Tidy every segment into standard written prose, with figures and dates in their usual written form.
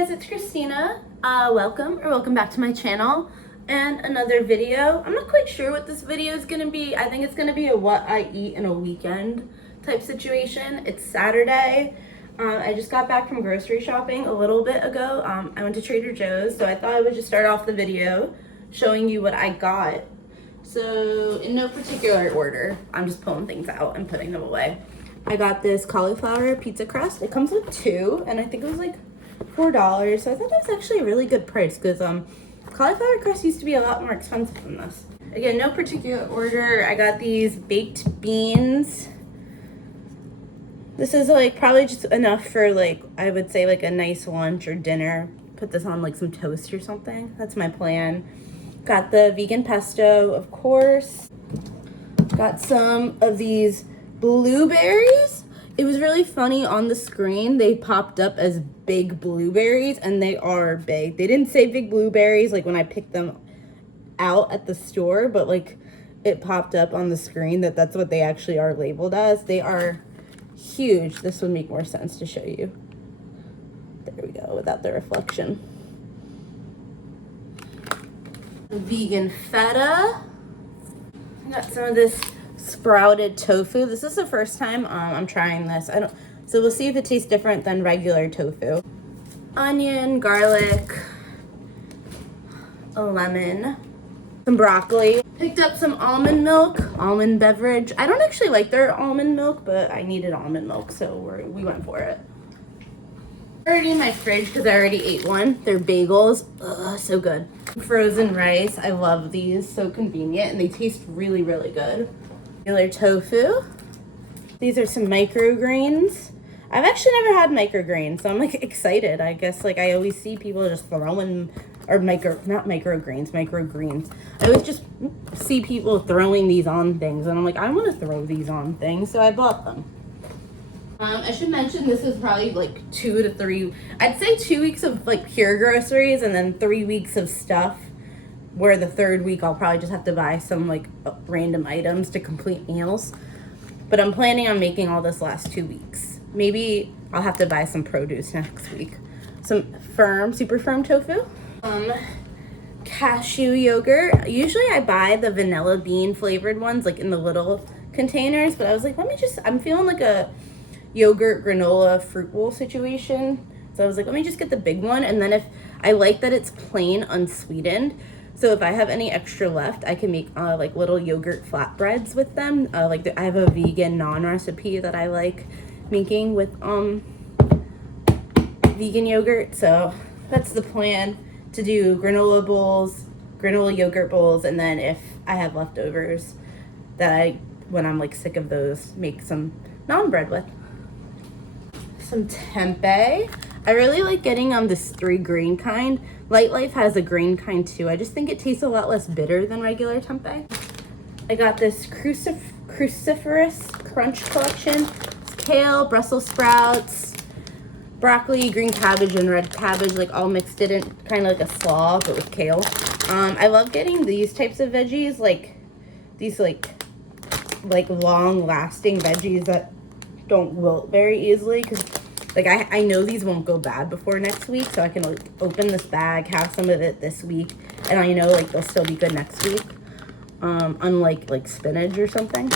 guys, it's Christina. Welcome back to my channel and another video. I'm not quite sure what this video is gonna be. I think it's gonna be a what I eat in a weekend type situation. It's Saturday. I just got back from grocery shopping a little bit ago. I went to Trader Joe's, so I thought I would just start off the video showing you what I got. So in no particular order, I'm just pulling things out and putting them away. I got this cauliflower pizza crust. It comes with two, and I think it was like $4. So I thought that was actually a really good price because cauliflower crust used to be a lot more expensive than this. Again, no particular order. I got these baked beans. This is like probably just enough for like, I would say like a nice lunch or dinner. Put this on like some toast or something. That's my plan. Got the vegan pesto, of course. Got some of these blueberries. It was really funny on the screen. They popped up as big blueberries, and they are big. They didn't say big blueberries like when I picked them out at the store, but like it popped up on the screen that that's what they actually are labeled as. They are huge. This would make more sense to show you. There we go, without the reflection. Vegan feta. I got some of this sprouted tofu. This is the first time I'm trying this. So we'll see if it tastes different than regular tofu. Onion, garlic, a lemon, some broccoli. Picked up some almond milk, almond beverage. I don't actually like their almond milk, but I needed almond milk, so we went for it. Already in my fridge because I already ate one. They're bagels. Ugh, so good. Frozen rice. I love these. So convenient, and they taste really, really good. Regular tofu. These are some microgreens. I've actually never had microgreens, so I'm like excited. I guess like I always see people just throwing, or microgreens. I always just see people throwing these on things, and I'm like, I want to throw these on things, so I bought them. I should mention this is probably like 2 to 3, I'd say 2 weeks of like pure groceries and then 3 weeks of stuff, where the third week I'll probably just have to buy some like random items to complete meals. But I'm planning on making all this last 2 weeks. Maybe I'll have to buy some produce next week. Some super firm tofu. Cashew yogurt. Usually I buy the vanilla bean flavored ones like in the little containers, but I was like, I'm feeling like a yogurt granola fruit bowl situation. So I was like, let me just get the big one. And then if I like that it's plain unsweetened, so if I have any extra left, I can make like little yogurt flatbreads with them. I have a vegan naan recipe that I like making with vegan yogurt. So that's the plan, to do granola yogurt bowls, and then if I have leftovers that when I'm like sick of those, make some naan bread with. Some tempeh. I really like getting this 3 grain kind. Light Life has a grain kind too. I just think it tastes a lot less bitter than regular tempeh. I got this cruciferous crunch collection. It's kale, Brussels sprouts, broccoli, green cabbage, and red cabbage, like all mixed in kind of like a slaw, but with kale. I love getting these types of veggies, like these like long lasting veggies that don't wilt very easily, because like I know these won't go bad before next week, so I can like open this bag, have some of it this week, and I know like they'll still be good next week, unlike like spinach or something.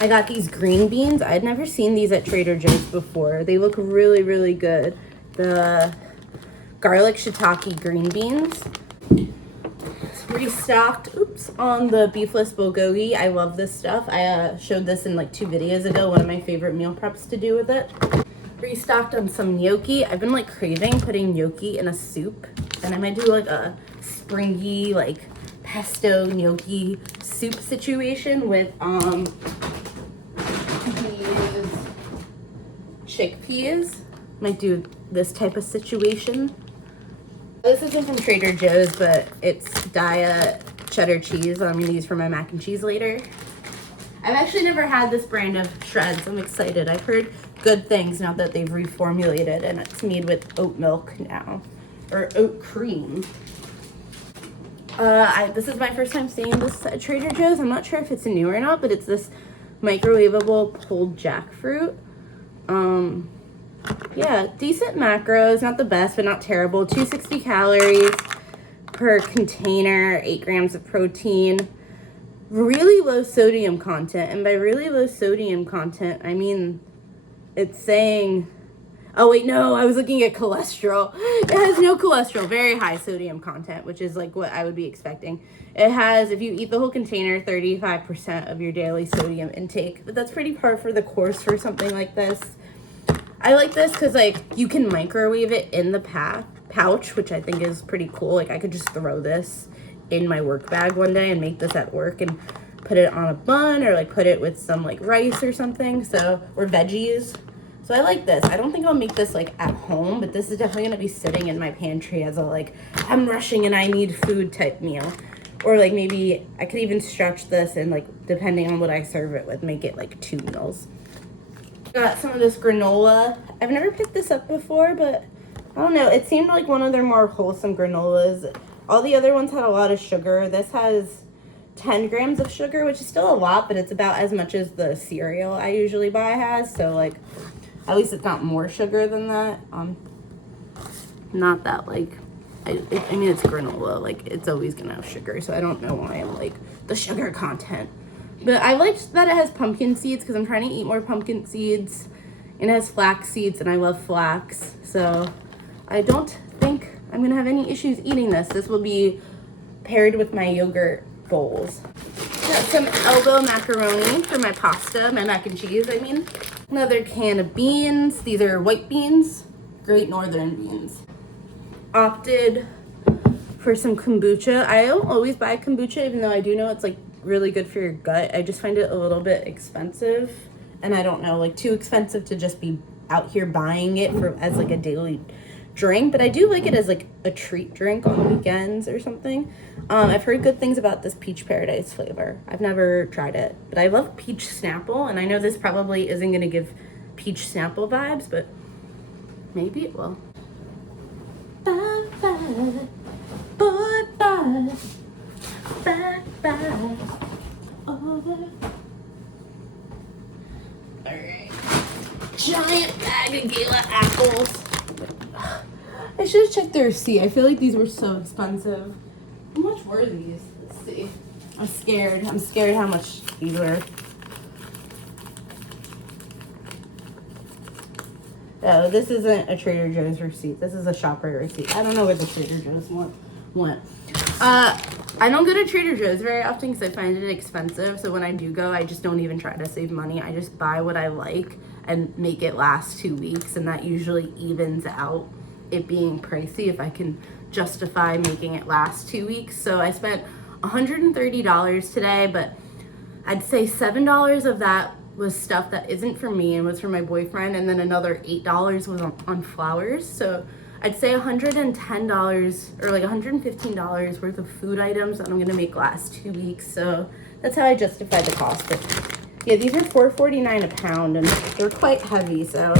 I got these green beans. I'd never seen these at Trader Joe's before. They look really, really good. The garlic shiitake green beans. Restocked on the beefless bulgogi. I love this stuff. I showed this in like 2 videos ago, one of my favorite meal preps to do with it. Restocked on some gnocchi. I've been like craving putting gnocchi in a soup, and I might do like a springy like pesto gnocchi soup situation with these chickpeas. Might do this type of situation. This isn't from Trader Joe's, but it's Daiya cheddar cheese. I'm gonna use for my mac and cheese later. I've actually never had this brand of shreds. I'm excited. I've heard good things now that they've reformulated, and it's made with oat milk now, or oat cream. This is my first time seeing this at Trader Joe's. I'm not sure if it's new or not, but it's this microwavable pulled jackfruit. yeah, decent macros, not the best, but not terrible. 260 calories per container, 8 grams of protein. Really low sodium content, and by really low sodium content, I mean it's saying, oh wait, no, I was looking at cholesterol. It has no cholesterol, very high sodium content, which is like what I would be expecting. It has, if you eat the whole container, 35% of your daily sodium intake, but that's pretty par for the course for something like this. I like this because like you can microwave it in the pouch, which I think is pretty cool. Like I could just throw this in my work bag one day and make this at work and put it on a bun, or like put it with some like rice or something, so, or veggies. So I like this. I don't think I'll make this like at home, but this is definitely gonna be sitting in my pantry as a like, I'm rushing and I need food type meal. Or like maybe I could even stretch this and like, depending on what I serve it with, make it like 2 meals. Got some of this granola. I've never picked this up before, but I don't know. It seemed like one of their more wholesome granolas. All the other ones had a lot of sugar. This has 10 grams of sugar, which is still a lot, but it's about as much as the cereal I usually buy has. So like, at least it's not more sugar than that. Not that like, I mean, it's granola. Like, it's always gonna have sugar, so I don't know why I'm like, the sugar content. But I liked that it has pumpkin seeds because I'm trying to eat more pumpkin seeds. And it has flax seeds, and I love flax. So I don't think I'm gonna have any issues eating this. This will be paired with my yogurt bowls. Got some elbow macaroni for my pasta, my mac and cheese, I mean. Another can of beans. These are white beans, Great Northern beans. Opted for some kombucha. I don't always buy kombucha, even though I do know it's like really good for your gut. I just find it a little bit expensive, and I don't know, like too expensive to just be out here buying it for as like a daily drink, but I do like it as like a treat drink on the weekends or something. I've heard good things about this peach paradise flavor. I've never tried it, but I love peach Snapple, and I know this probably isn't going to give peach Snapple vibes, but maybe it will. Bye bye, boy bye, bye bye, over. Alright, giant bag of Gala apples. I should have checked the receipt. I feel like these were so expensive. How much were these? Let's see. I'm scared. I'm scared how much these were. Oh, this isn't a Trader Joe's receipt. This is a ShopRite receipt. I don't know where the Trader Joe's went. I don't go to Trader Joe's very often because I find it expensive. So when I do go, I just don't even try to save money. I just buy what I like and make it last 2 weeks, and that usually evens out it being pricey if I can justify making it last 2 weeks. So I spent $130 today, but I'd say $7 of that was stuff that isn't for me and was for my boyfriend, and then another $8 was on flowers. So I'd say $110 or like $115 worth of food items that I'm gonna make last 2 weeks. So that's how I justified the cost. But yeah, these are $4.49 a pound, and they're quite heavy. So,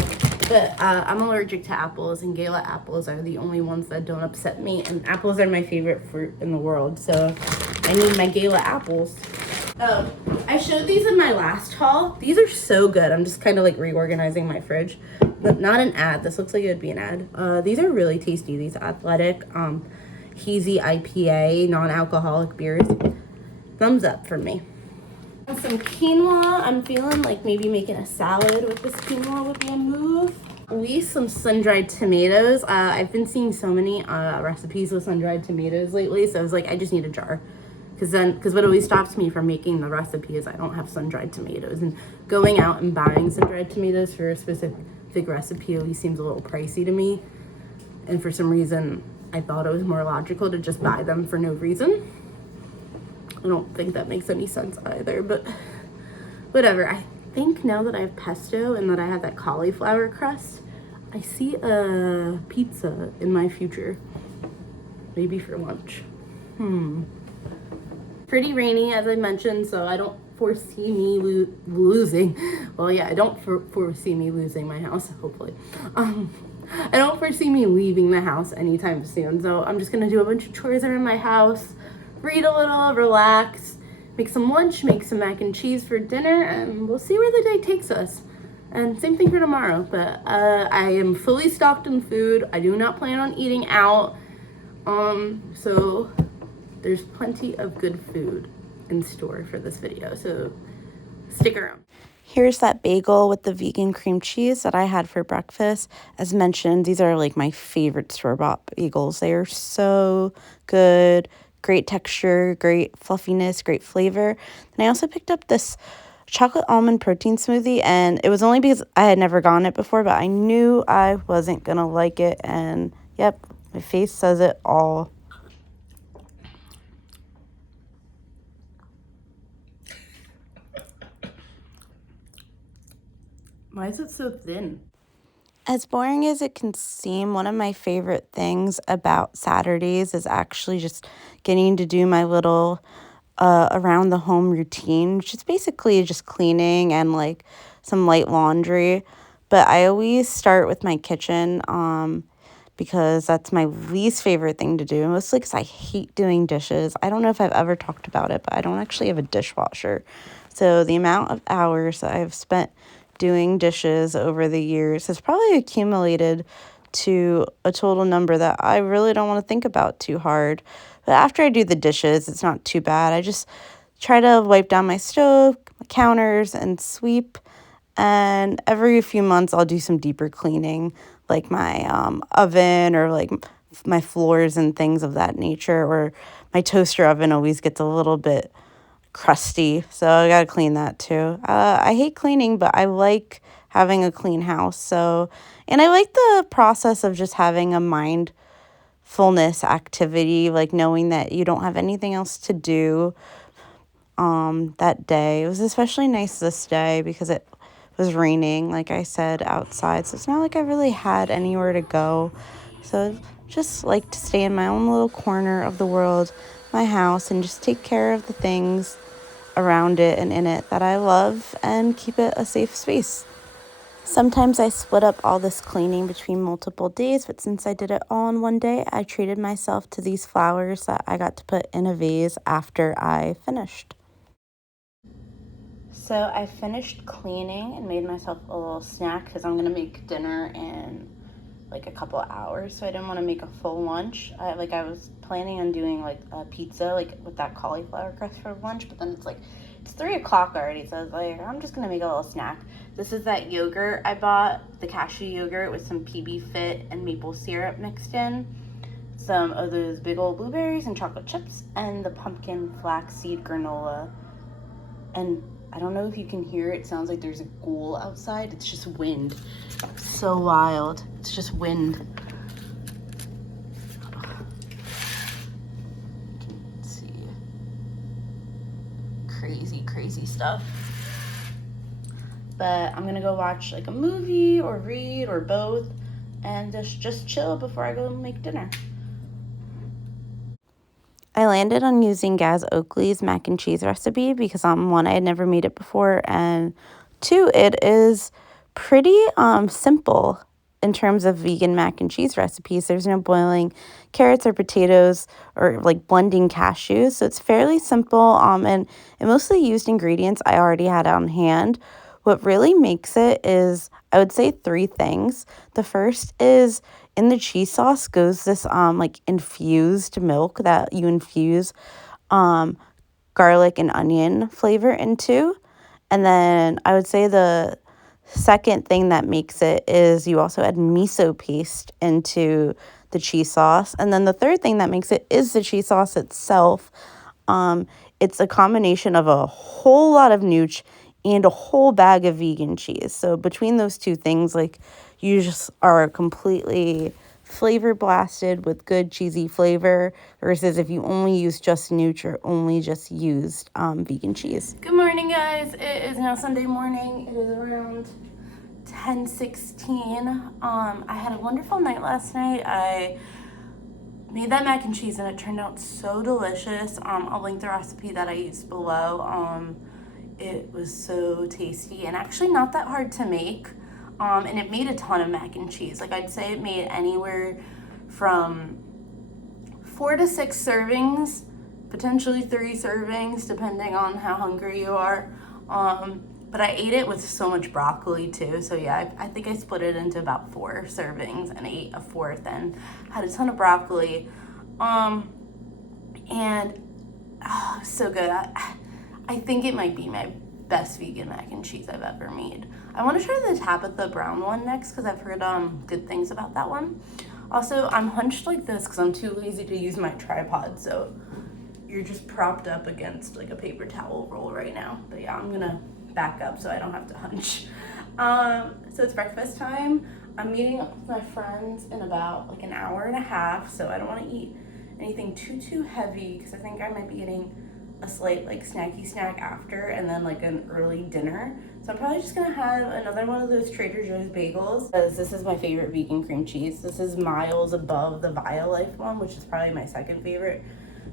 but I'm allergic to apples, and Gala apples are the only ones that don't upset me. And apples are my favorite fruit in the world, so I need my Gala apples. Oh, I showed these in my last haul. These are so good. I'm just kind of like reorganizing my fridge. But not an ad. This looks like it would be an ad. These are really tasty. These Athletic Hazy IPA non-alcoholic beers. Thumbs up for me. Some quinoa. I'm feeling like maybe making a salad with this quinoa would be a move. At least some sun-dried tomatoes. I've been seeing so many recipes with sun-dried tomatoes lately, so I was like, I just need a jar. Because what always stops me from making the recipe is I don't have sun-dried tomatoes, and going out and buying sun-dried tomatoes for a specific recipe always seems a little pricey to me. And for some reason, I thought it was more logical to just buy them for no reason. I don't think that makes any sense either, but whatever. I think now that I have pesto and that I have that cauliflower crust, I see a pizza in my future. Maybe for lunch. Pretty rainy, as I mentioned, so I don't foresee me losing. Well, yeah, I don't foresee me losing my house, hopefully. I don't foresee me leaving the house anytime soon, so I'm just gonna do a bunch of chores around my house, read a little, relax, make some lunch, make some mac and cheese for dinner, and we'll see where the day takes us. And same thing for tomorrow, but I am fully stocked in food. I do not plan on eating out. So there's plenty of good food in store for this video, so stick around. Here's that bagel with the vegan cream cheese that I had for breakfast. As mentioned, these are like my favorite store-bought bagels. They are so good, great texture, great fluffiness, great flavor. And I also picked up this chocolate almond protein smoothie, and it was only because I had never gotten it before, but I knew I wasn't gonna like it, and yep, my face says it all. Why is it so thin? As boring as it can seem, one of my favorite things about Saturdays is actually just getting to do my little around the home routine, which is basically just cleaning and like some light laundry. But I always start with my kitchen because that's my least favorite thing to do, mostly because I hate doing dishes. I don't know if I've ever talked about it, but I don't actually have a dishwasher. So the amount of hours that I've spent doing dishes over the years has probably accumulated to a total number that I really don't want to think about too hard. But after I do the dishes, it's not too bad. I just try to wipe down my stove, my counters, and sweep. And every few months, I'll do some deeper cleaning, like my oven or like my floors and things of that nature. Or my toaster oven always gets a little bit crusty, so I gotta clean that too. I hate cleaning, but I like having a clean house. So, and I like the process of just having a mindfulness activity, like knowing that you don't have anything else to do that day. It was especially nice this day because it was raining, like I said, outside. So it's not like I really had anywhere to go. So just like to stay in my own little corner of the world, my house, and just take care of the things around it and in it that I love and keep it a safe space. Sometimes I split up all this cleaning between multiple days, but since I did it all in one day, I treated myself to these flowers that I got to put in a vase after I finished. So I finished cleaning and made myself a little snack because I'm going to make dinner in like a couple of hours, so I didn't want to make a full lunch. I was planning on doing like a pizza, like with that cauliflower crust for lunch, but then it's 3 o'clock already, so I was like, I'm just gonna make a little snack. This is that yogurt I bought, the cashew yogurt with some PB Fit and maple syrup mixed in, some of those big old blueberries and chocolate chips, and the pumpkin flaxseed granola. And I don't know if you can hear it. It sounds like there's a ghoul outside. It's just wind. So wild. It's just wind. Let's see. Crazy stuff. But I'm gonna go watch like a movie or read or both and just chill before I go make dinner. I landed on using Gaz Oakley's mac and cheese recipe because one, I had never made it before, and two, it is pretty simple in terms of vegan mac and cheese recipes. There's no boiling carrots or potatoes or like blending cashews, so it's fairly simple, and it mostly used ingredients I already had on hand. What really makes it is, I would say, 3 things. The first is in the cheese sauce goes this like infused milk that you infuse garlic and onion flavor into. And then I would say the second thing that makes it is you also add miso paste into the cheese sauce. And then the third thing that makes it is the cheese sauce itself. It's a combination of a whole lot of nooch and a whole bag of vegan cheese. So between those two things, like, you just are completely flavor blasted with good cheesy flavor versus if you only use just nooch or only just used vegan cheese. Good morning, guys. It is now Sunday morning. It is around 10:16. I had a wonderful night last night. I made that mac and cheese and it turned out so delicious. I'll link the recipe that I used below. It was so tasty and actually not that hard to make. And it made a ton of mac and cheese. Like, I'd say it made anywhere from 4 to 6 servings, potentially 3 servings, depending on how hungry you are. But I ate it with so much broccoli too. So yeah, I think I split it into about 4 servings and ate a fourth and had a ton of broccoli. And oh, so good. I think it might be my best vegan mac and cheese I've ever made. I want to try the Tabitha Brown one next because I've heard good things about that one. Also, I'm hunched like this because I'm too lazy to use my tripod, so you're just propped up against like a paper towel roll right now. But yeah, I'm gonna back up so I don't have to hunch. So it's breakfast time. I'm meeting up with my friends in about like an hour and a half, so I don't want to eat anything too heavy because I think I might be getting a slight like snacky snack after and then like an early dinner. So I'm probably just gonna have another one of those Trader Joe's bagels because this is my favorite vegan cream cheese. This is miles above the Violife one, which is probably my second favorite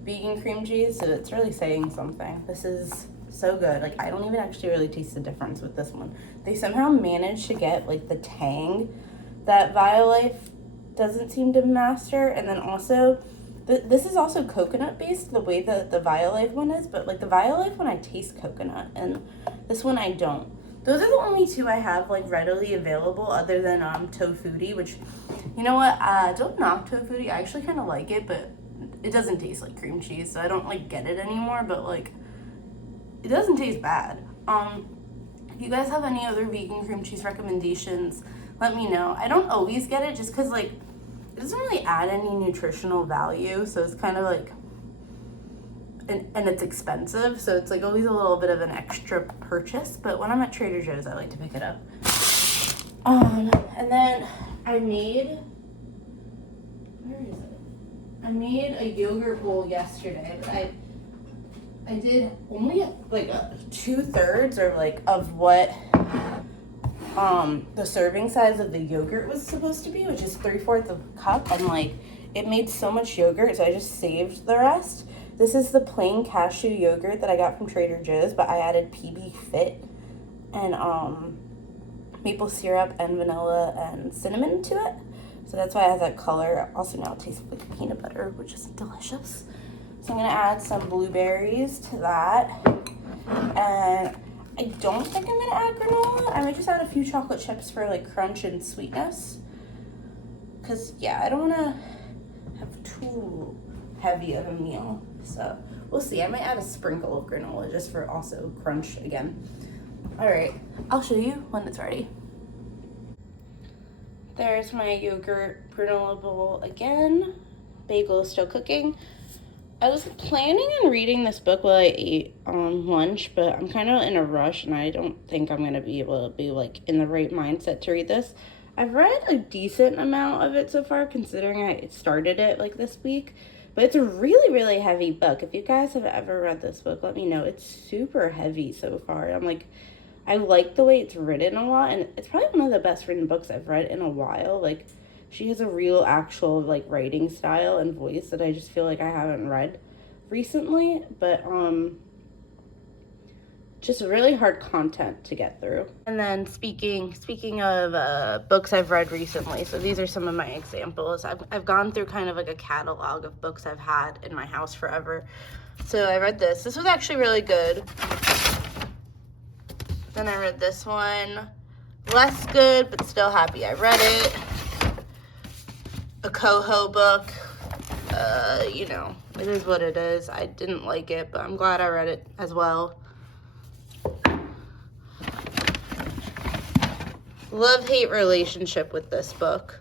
vegan cream cheese, so it's really saying something. This is so good. Like, I don't even actually really taste the difference with this one. They somehow managed to get like the tang that Violife doesn't seem to master, and then also this is also coconut based the way that the Violife one is, but like the Violife one I taste coconut and this one I don't. Those are the only two I have like readily available other than Tofutti, which, you know what, don't knock Tofutti. I actually kind of like it, but it doesn't taste like cream cheese, so I don't like get it anymore, but like it doesn't taste bad. If you guys have any other vegan cream cheese recommendations, let me know. I don't always get it just because like it doesn't really add any nutritional value, so it's kind of like, and it's expensive, so it's like always a little bit of an extra purchase, but when I'm at Trader Joe's, I like to pick it up. And then I made, where is it? I made a yogurt bowl yesterday, but I did only like 2/3 or like of what the serving size of the yogurt was supposed to be, which is 3/4 of a cup, and like it made so much yogurt, so I just saved the rest. This is the plain cashew yogurt that I got from Trader Joe's, but I added PB Fit and maple syrup and vanilla and cinnamon to it, so that's why it has that color. Also now it tastes like peanut butter, which is delicious. So I'm gonna add some blueberries to that, and I don't think I'm gonna add granola. I might just add a few chocolate chips for like crunch and sweetness. Cause yeah, I don't wanna have too heavy of a meal. So we'll see. I might add a sprinkle of granola just for also crunch again. All right, I'll show you when it's ready. There's my yogurt granola bowl again. Bagel is still cooking. I was planning on reading this book while I ate lunch, but I'm kind of in a rush and I don't think I'm going to be able to be like in the right mindset to read this. I've read a decent amount of it so far, considering I started it like this week, but it's a really heavy book. If you guys have ever read this book, let me know. It's super heavy so far. I like the way it's written a lot, and it's probably one of the best written books I've read in a while. Like, she has a real actual like writing style and voice that I just feel like I haven't read recently, but just really hard content to get through. And then speaking of books I've read recently, so these are some of my examples. I've gone through kind of like a catalog of books I've had in my house forever. So I read this. This was actually really good. Then I read this one. Less good, but still happy I read it. A Coho book. You know, it is what it is. I didn't like it, but I'm glad I read it as well. Love-hate relationship with this book.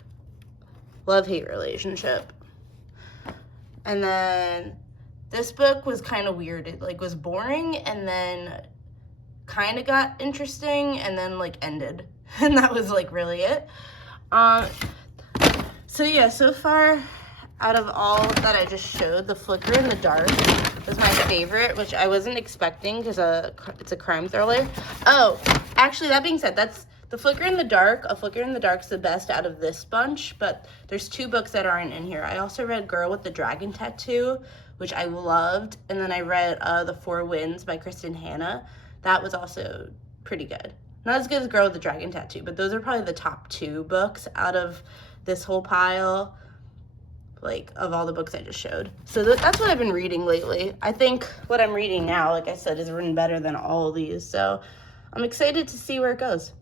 Love-hate relationship. And then this book was kind of weird. It like was boring and then kind of got interesting and then like ended. And that was like really it. So yeah, so far out of all that I just showed, The Flicker in the Dark was my favorite, which I wasn't expecting because it's a crime thriller. Oh, actually, that being said, that's The Flicker in the Dark. A Flicker in the Dark's the best out of this bunch, but there's 2 books that aren't in here. I also read Girl with the Dragon Tattoo, which I loved, and then I read The Four Winds by Kristen Hanna. That was also pretty good. Not as good as Girl with the Dragon Tattoo, but those are probably the top 2 books out of this whole pile, like, of all the books I just showed. So that's what I've been reading lately. I think what I'm reading now, like I said, is written better than all of these. So I'm excited to see where it goes.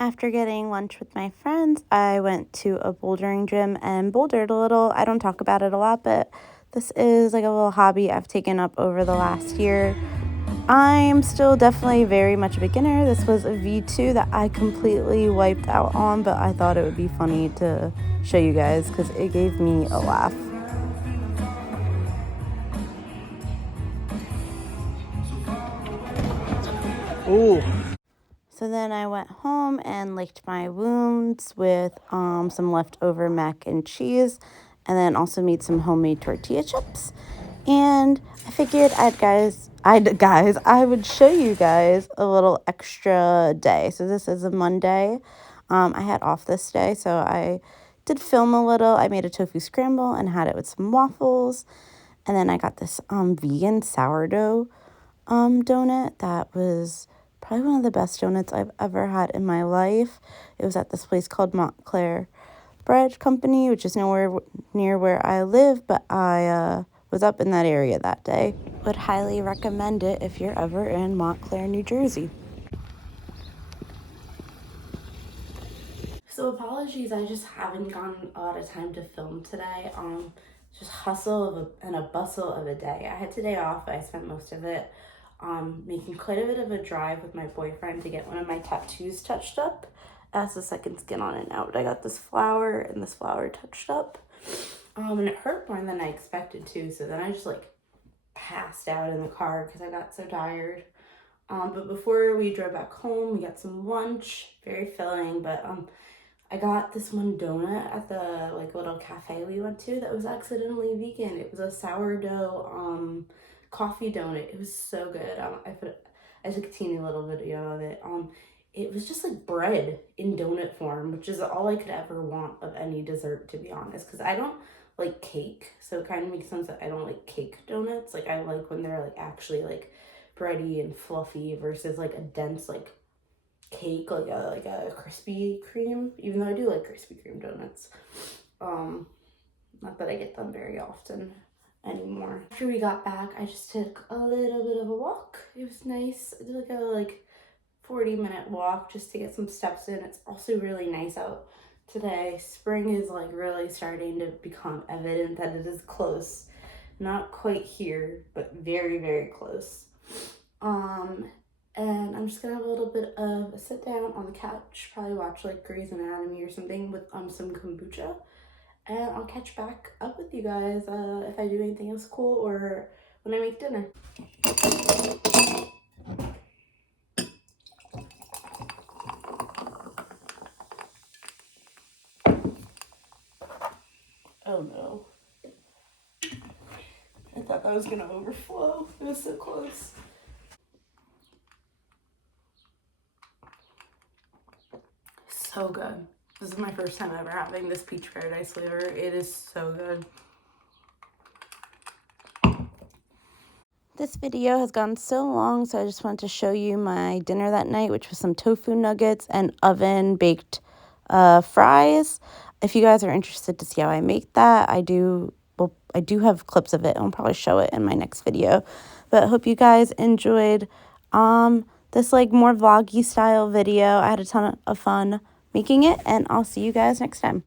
After getting lunch with my friends, I went to a bouldering gym and bouldered a little. I don't talk about it a lot, but this is like a little hobby I've taken up over the last year. I'm still definitely very much a beginner. This was a V2 that I completely wiped out on, but I thought it would be funny to show you guys because it gave me a laugh. Ooh. So then I went home and licked my wounds with some leftover mac and cheese, and then also made some homemade tortilla chips. And I figured I would show you guys a little extra day. So this is a Monday. I had off this day, so I did film a little. I made a tofu scramble and had it with some waffles. And then I got this vegan sourdough donut that was probably one of the best donuts I've ever had in my life. It was at this place called Montclair Bread Company, which is nowhere near where I live, but I was up in that area that day. Would highly recommend it if you're ever in Montclair, New Jersey. So apologies, I just haven't gotten a lot of time to film today. Just hustle and a bustle of a day. I had today off, but I spent most of it making quite a bit of a drive with my boyfriend to get one of my tattoos touched up. As the second skin on it now, but I got this flower and this flower touched up. And it hurt more than I expected to, so then I just like passed out in the car because I got so tired. But before we drove back home, we got some lunch, very filling, but I got this one donut at the like little cafe we went to that was accidentally vegan. It was a sourdough coffee donut. It was so good. I took a teeny little video of it. It was just like bread in donut form, which is all I could ever want of any dessert, to be honest, because I don't like cake, so it kind of makes sense that I don't like cake donuts. Like I like when they're like actually like bready and fluffy versus like a dense like cake, like a Krispy Kreme, even though I do like Krispy Kreme donuts. Not that I get them very often anymore. After we got back, I just took a little bit of a walk. It was nice. I did like a 40-minute walk just to get some steps in. It's also really nice out today. Spring is like really starting to become evident that it is close. Not quite here, but very, very close. And I'm just gonna have a little bit of a sit down on the couch, probably watch like Grey's Anatomy or something with some kombucha. And I'll catch back up with you guys if I do anything else cool or when I make dinner. Oh no. I thought that was gonna overflow. It was so close. So good. This is my first time ever having this peach paradise flavor. It is so good. This video has gone so long, so I just wanted to show you my dinner that night, which was some tofu nuggets and oven baked fries. If you guys are interested to see how I make that, I do have clips of it, and I'll probably show it in my next video. But I hope you guys enjoyed this like more vloggy style video. I had a ton of fun making it, and I'll see you guys next time.